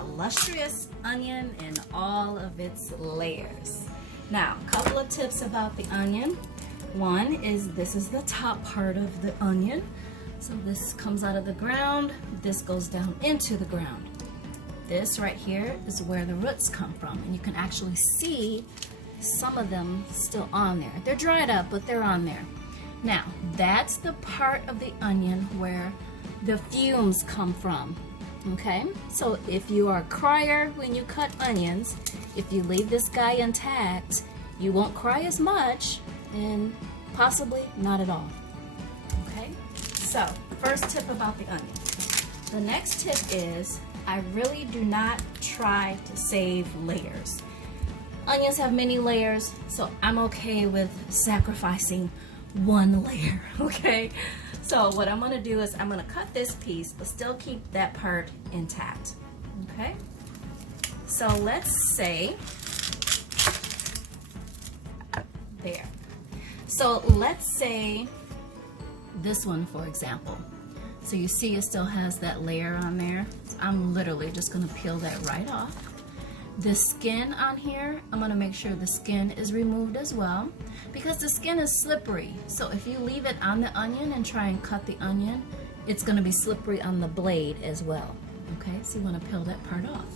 illustrious onion in all of its layers. Now, a couple of tips about the onion. One is this is the top part of the onion. So this comes out of the ground, this goes down into the ground. This right here is where the roots come from, and you can actually see some of them still on there. They're dried up, but they're on there. Now, that's the part of the onion where the fumes come from, okay? So if you are a crier when you cut onions, if you leave this guy intact, you won't cry as much, and possibly not at all, okay? So, first tip about the onion. The next tip is, I really do not try to save layers. Onions have many layers, so I'm okay with sacrificing one layer, okay? So what I'm gonna do is I'm gonna cut this piece, but still keep that part intact, okay? So let's say, there. So let's say this one, for example. So you see it still has that layer on there. So I'm literally just gonna peel that right off. The skin on here, I'm gonna make sure the skin is removed as well, because the skin is slippery. So if you leave it on the onion and try and cut the onion, it's gonna be slippery on the blade as well. Okay, so you wanna peel that part off.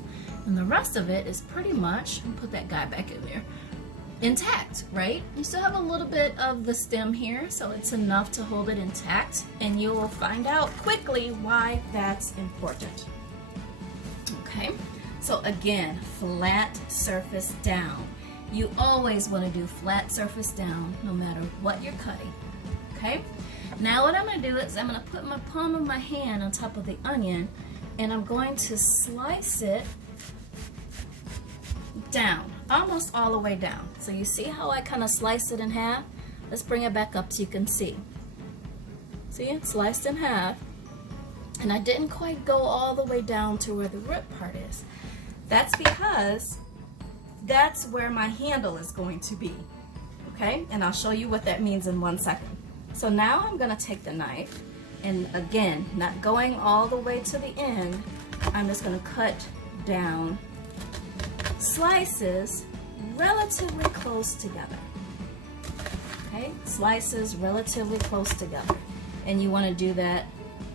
And the rest of it is pretty much, and put that guy back in there, intact, right? You still have a little bit of the stem here, so it's enough to hold it intact, and you will find out quickly why that's important. Okay, so again, flat surface down. You always want to do flat surface down no matter what you're cutting, okay? Now what I'm going to do is I'm going to put my palm of my hand on top of the onion, and I'm going to slice it down, almost all the way down. So you see how I kind of sliced it in half? Let's bring it back up so you can see. See, it's sliced in half, and I didn't quite go all the way down to where the root part is. That's because that's where my handle is going to be, okay? And I'll show you what that means in 1 second. So now I'm gonna take the knife, and again, not going all the way to the end, I'm just gonna cut down slices relatively close together, okay? Slices relatively close together. And you wanna do that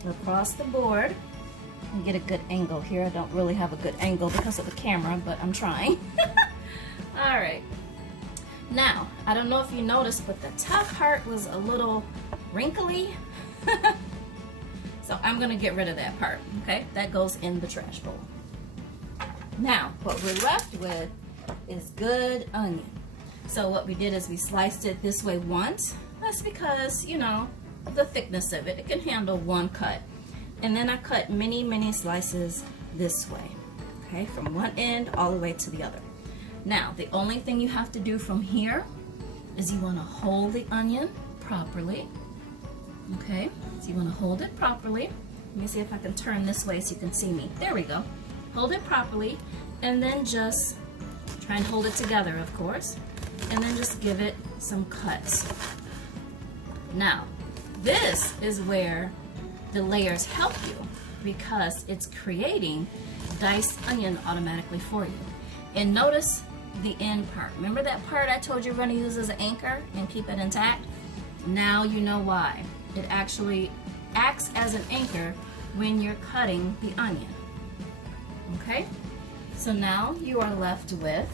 across the board. And get a good angle here. I don't really have a good angle because of the camera, but I'm trying. All right. Now, I don't know if you noticed, but the top part was a little wrinkly. So I'm gonna get rid of that part, okay? That goes in the trash bowl. Now, what we're left with is good onion. So what we did is we sliced it this way once. That's because, you know, the thickness of it. It can handle one cut. And then I cut many, many slices this way, okay? From one end all the way to the other. Now, the only thing you have to do from here is you wanna hold the onion properly, okay? So you wanna hold it properly. Let me see if I can turn this way so you can see me. There we go. Hold it properly, and then just try and hold it together, of course, and then just give it some cuts. Now, this is where the layers help you, because it's creating diced onion automatically for you. And notice the end part. Remember that part I told you we're going to use as an anchor and keep it intact? Now you know why. It actually acts as an anchor when you're cutting the onion. Okay? So now you are left with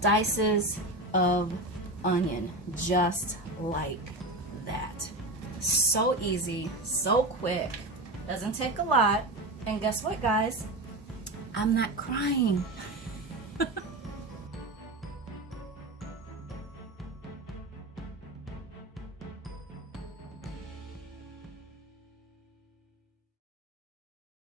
dices of onion, just like that. So easy, so quick, doesn't take a lot, and guess what, guys? I'm not crying.